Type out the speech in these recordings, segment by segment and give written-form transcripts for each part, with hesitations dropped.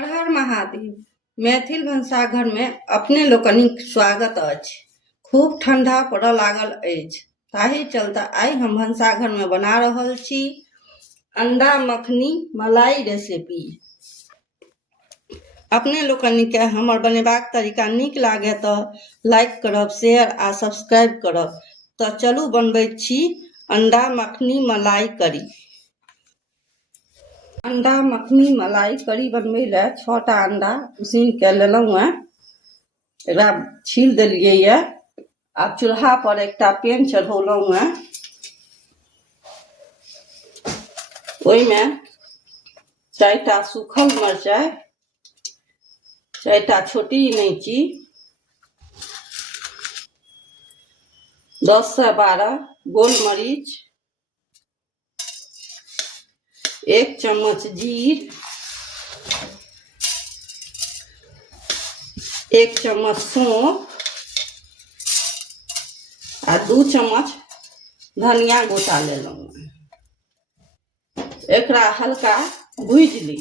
हर हर महादेव। मैथिल भनसाघर में अपने लोकनिक स्वागत अछि। खूब ठंडा पड़ऽ लागल अछि, ताहि चलते आइ हम भनसाघर में बना रहल छी अंडा मखनी मलाई रेसिपी। अपने लोकनिक हमर बनेबाक तरीका नीक लागे तो लाइक करब, शेयर आ सब्सक्राइब करब। तो चलू बनबैत छी अंडा मखनी मलाई करी। अंडा मखनी मलाई करी बनबै ले 6टा अंडा उसीन के लेलहुँ हैं। एकरा छील देलियै ये। आब चूल्हा पर एकटा पैन चढ़ौलहुँ हैं। ओहिमे 4टा सूखल मिरचाई, 4टा छोटी इलायची, 10 से 12 गोल मरीच, 1 चम्मच जीर, 1 चम्मच सौंफ आ 2 चम्मच धनिया गोटा लेलहुँ। एकरा हल्का भूज ली।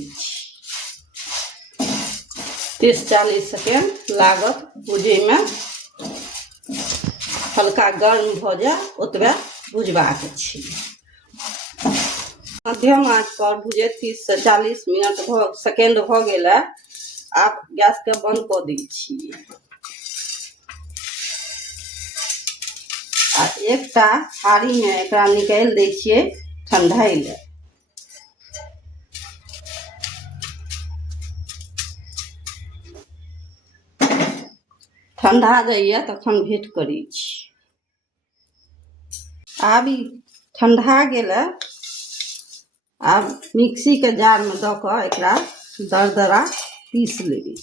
30-40 सेकेंड लागत भूजे में। हल्का गर्म भ जाए ओतबे भुजबाक छै। मध्यम आंच पर भुजे 30 से 40 सेकेंड भ गेल। आब गैस के बंद क दै छी। आ एकटा थारी में एकरा निकाल दै छियै ठंडाई ले। ठंडा जाइए तखन भेंट करै छी। आब ई ठंडा गेलै। आब मिक्सी के जार में द क एकरा दरदरा पीस लेबै।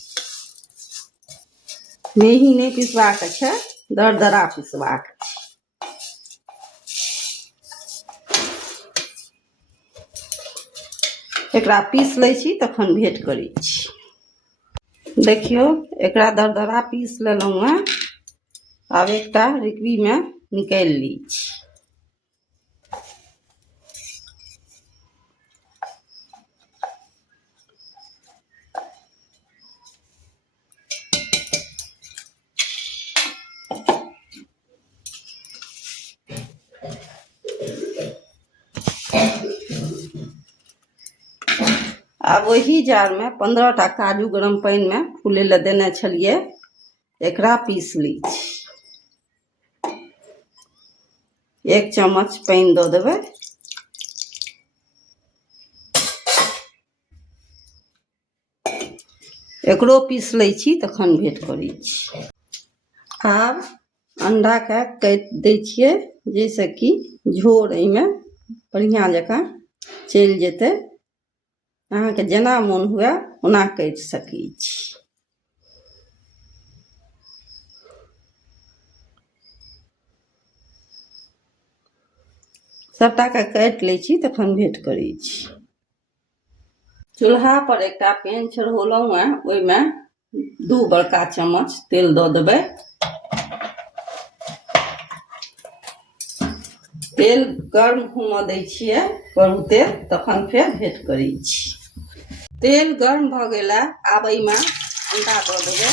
मेही नहीं पीसबाक छै, दरदरा पीसबाक छै। एकरा पीस लै छी तखन भेंट करै छी। देखियो एकरा दरदरा पीस लेलहुँ हैं। आब एकटा रिकवी में निकाल ली छी। अब वही जार में 15टा काजू गरम पानी में फूले ले देने छलिए, एकरा पीस ली छी। 1 चम्मच पानी दो देबै। एकरो पीस लै छी तखन भेंट करै छी। आब अंडा के काट दै छियै, जैसे कि झोर एहिमे बढ़िया जकाँ चलि जेतै। अहाँ के जेना मोन हुए ओना काट सकै छी। सबटा के काट लै छी तखन भेंट करै छी। चूल्हा पर एकटा पैन चढ़ौलहुँ हैं। ओहिमे 2 बड़का चम्मच तेल दऽ देबै। तेल गर्म होमऽ दै छियै, करू तेल, तखन फेर भेंट करै छी। तेल गर्म भ गेला। आब एहिमे अंडा दऽ देबै।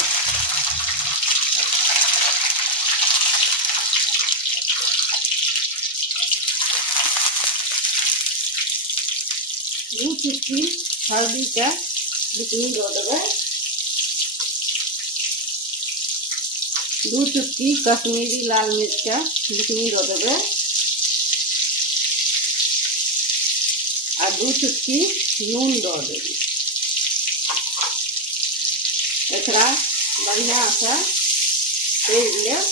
दू चुटकी हल्दी के बुकनी दऽ देबै। 2 चुटकी कश्मीरी लाल मिर्च के बुकनी दऽ देबै। आ 2 चुटकी नून दऽ देबै। एकरा बढ़िया से तैर लेब।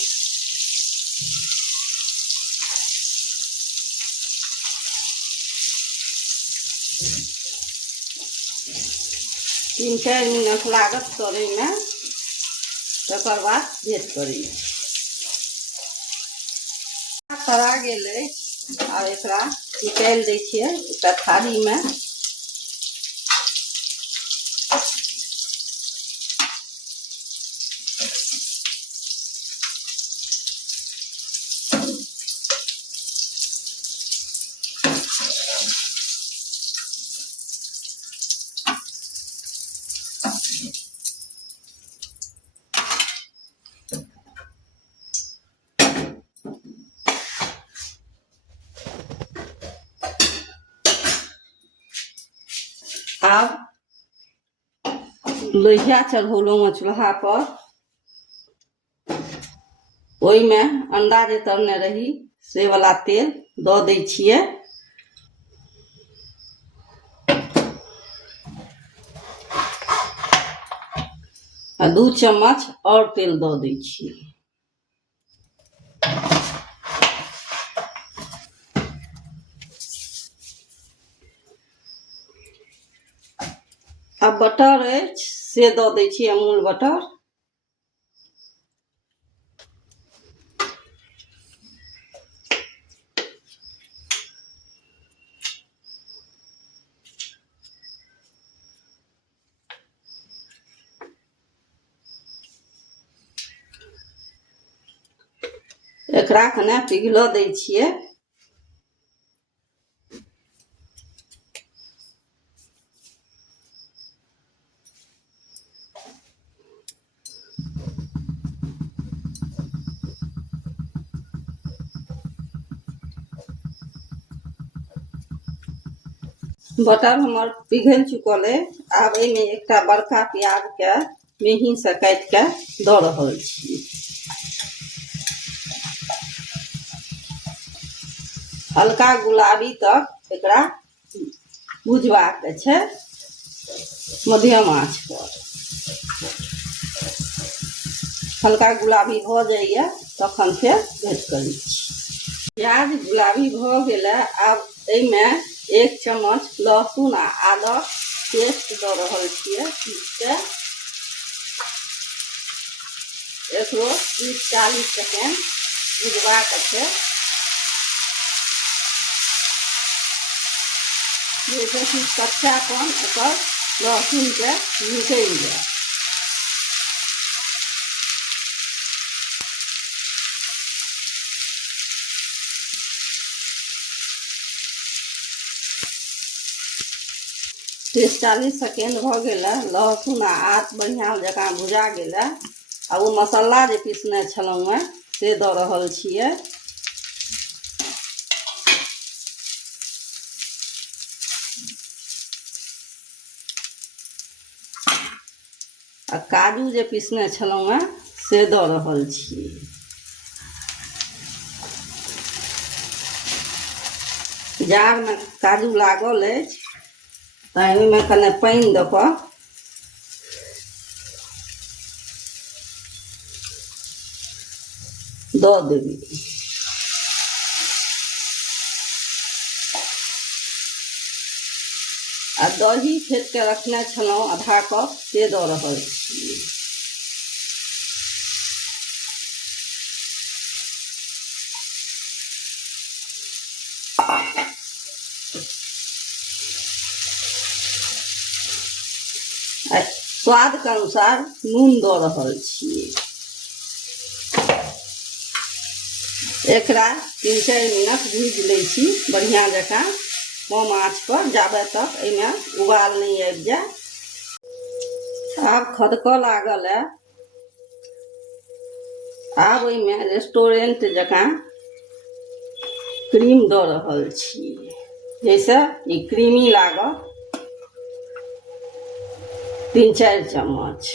तीन 4 मिनट लागत तरै में, तकर बाद भेंट करी। तरा गेलै। आब एकरा निकाल दै छियै एकटा थारी में। आब लोहिया चढ़ौलहुँ चूल्हा पर, ओहिमे अंडा जे तरने रही से वाला तेल दऽ दै छियै। आ 2 चम्मच और तेल दऽ दै छियै। अब बटर अछि से दऽ दै छियै, अमूल बटर। एकरा कने पिघलऽ दै छियै। बटर हमर पिघल चुकल है। आब एहिमे एकटा बड़का प्याज के मेही से काटि के दऽ रहल छी। हल्का गुलाबी तक एकरा भुजबाक छै, मध्यम आंच पर। हल्का गुलाबी भऽ जाइए तखन फेर भेट करै छी। प्याज गुलाबी भऽ गेलै। आब एहिमे 1 चम्मच लहसुन आ आदक पेस्ट दऽ रहल छियै पीस के। एकरो 30-40 सेकेंड भुजबाक छै, जैसे कि कच्चापन एकर लहसुन के निकलि जाए। तीस 40 सेकेंड भऽ गेलै। लहसुन आ आद बढ़िआँ जकाँ भुजा गेलै। आ ओ मसाला जे पीसने छलहुँ हेँ से दऽ रहल छियै। आ काजू जे पीसने छलहुँ हेँ से दऽ रहल छियै। जारमे काजू लागल अछि तऽ ओहिमे कने पानि दऽ कऽ दऽ देबै। आ दही फेंट के रखने छलहुँ आधा कप से दऽ रहल छियै। आ स्वाद के अनुसार नून दऽ रहल छियै। एकरा 3-4 मिनट भूजि लै छी बढ़िआँ जकाँ कम आँच पर, जाबे तक एहिमे उबाल नहीं आबि जाए। आब खदकऽ लागल है। आब ओहिमे रेस्टोरेंट जकाँ क्रीम दऽ रहल छी, जैसे ई क्रीमी लागत। 3-4 चम्मच।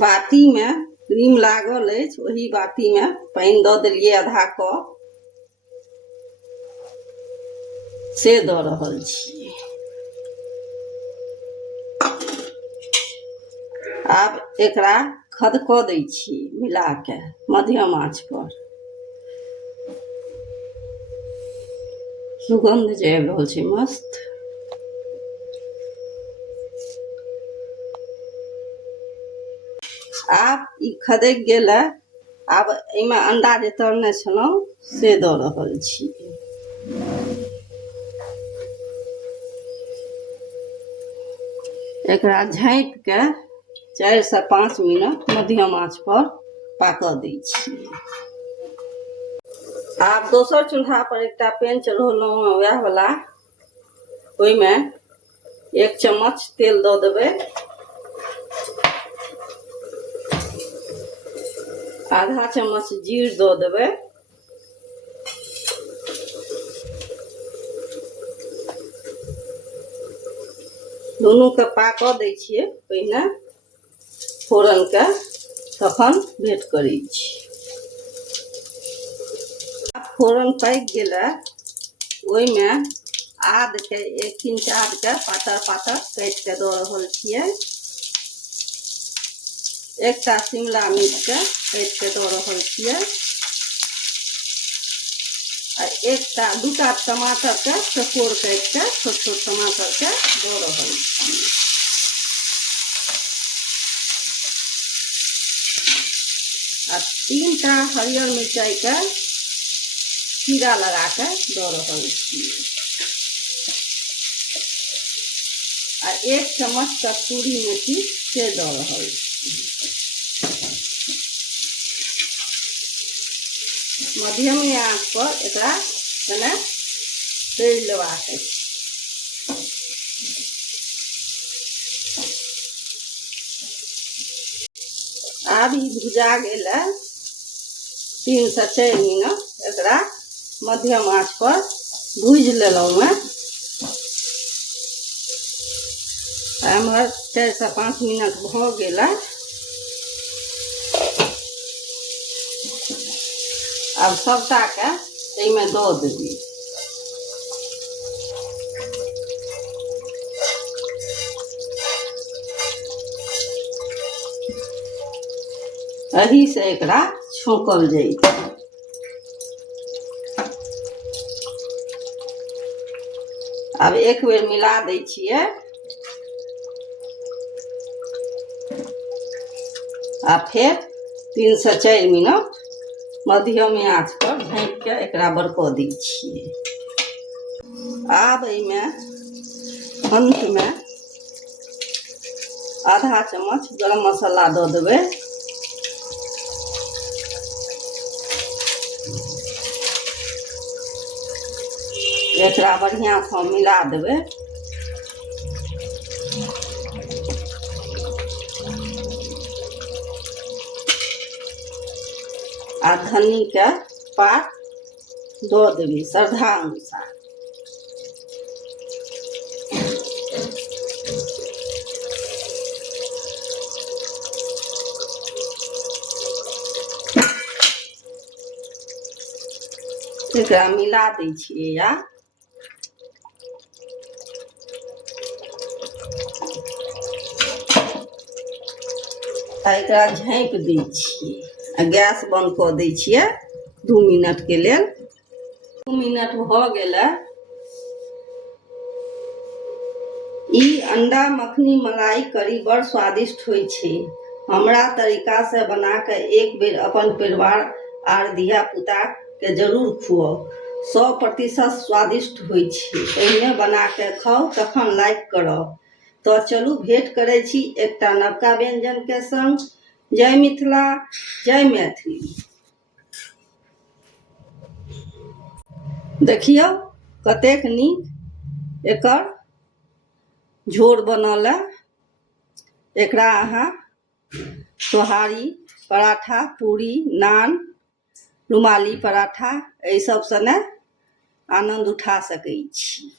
बाटी में क्रीम लागल अछि, वही बाटी में पानि दऽ देलियै आधा कप से दऽ रहल छियै। आब एकरा खदकऽ दै छी मिला के मध्यम आंच पर। सुगंध जे आबि रहल छै मस्त। आब ई खदकि गेलै। आब एहिमे अंडा जे तरने छलहुँ से दऽ रहल छी। एकरा झाँपि के 4 से 5 मिनट मध्यम आंच पर पाकऽ दै छियै। आब दोसर चूल्हा पर एकटा पैन चढ़ौलहुँ हँ वएह वाला, ओहिमे 1 चम्मच तेल दऽ देबै, आधा चम्मच जीर दऽ देबै, दुनूके पाकऽ दै छियै पहिने, फोरनके तखन भेट करै छी। आब फोरन पाकि गेलै, ओहिमे आदके 1 इंच आदके पातर पातर काटि कऽ दऽ रहल छियै, एकटा शिमला मिर्चके काटि कऽ दऽ रहल छियै, आ दूटा टमाटरके चकोर काटि कऽ छोट छोट टमाटरके दऽ रहल छियै, आ 3टा हरियर मिरचाइके चीरा लगा कऽ दऽ रहल छियै, आ 1 चम्मच कस्तूरी मेथी से दऽ रहल छियै। मध्यम आंच पर एकरा कने तैर लेबाक अछि। आब ई भुजा गेलै, 3 से 4 मिनट एकरा मध्यम आंच पर भूजि लेलहुँ हँ। एम्हर 4 से 5 मिनट भऽ गेलै। आब सबटाके एहिमे दऽ देबै, एही से एकरा छौंकल जाइ छै। आब एक बेर मिला दै छियै, आ फेर 3 से 4 मिनट मध्यम आंच पर ढकि कऽ एकरा बरकऽ दै छियै। आब एहिमे अंतमे आधा चम्मच गरम मसाला दऽ देबै, एकरा बढ़िआँसँ मिला देबै, आ धन्नीके पात दऽ देबै श्रद्धा अनुसार। एकरा मिला दै छियै, या एकरा झाँपि दै छियै, आ गैस बंद कऽ दै छियै 2 मिनटके लेल। 2 मिनट भऽ गेलै। ई अंडा मखनी मलाई करी बड़ स्वादिष्ट होइ छै। हमरा तरीका से बना कऽ एक बेर अपन परिवार आर धिया पुता के जरूर खुआउ, 100% स्वादिष्ट होइ छै। पहिने बना के खाउ तखन लाइक करब। तो चलू भेंट करै छी एकटा नवका व्यंजन के संग। जय मिथिला, जय मैथिली। देखियौ कतेक नीक एकर झोर बनल है। एकरा अहाँ सोहारी, पराठा, पूरी, नान, रुमाली पराठा एहि सब सने आनंद उठा सकै छी।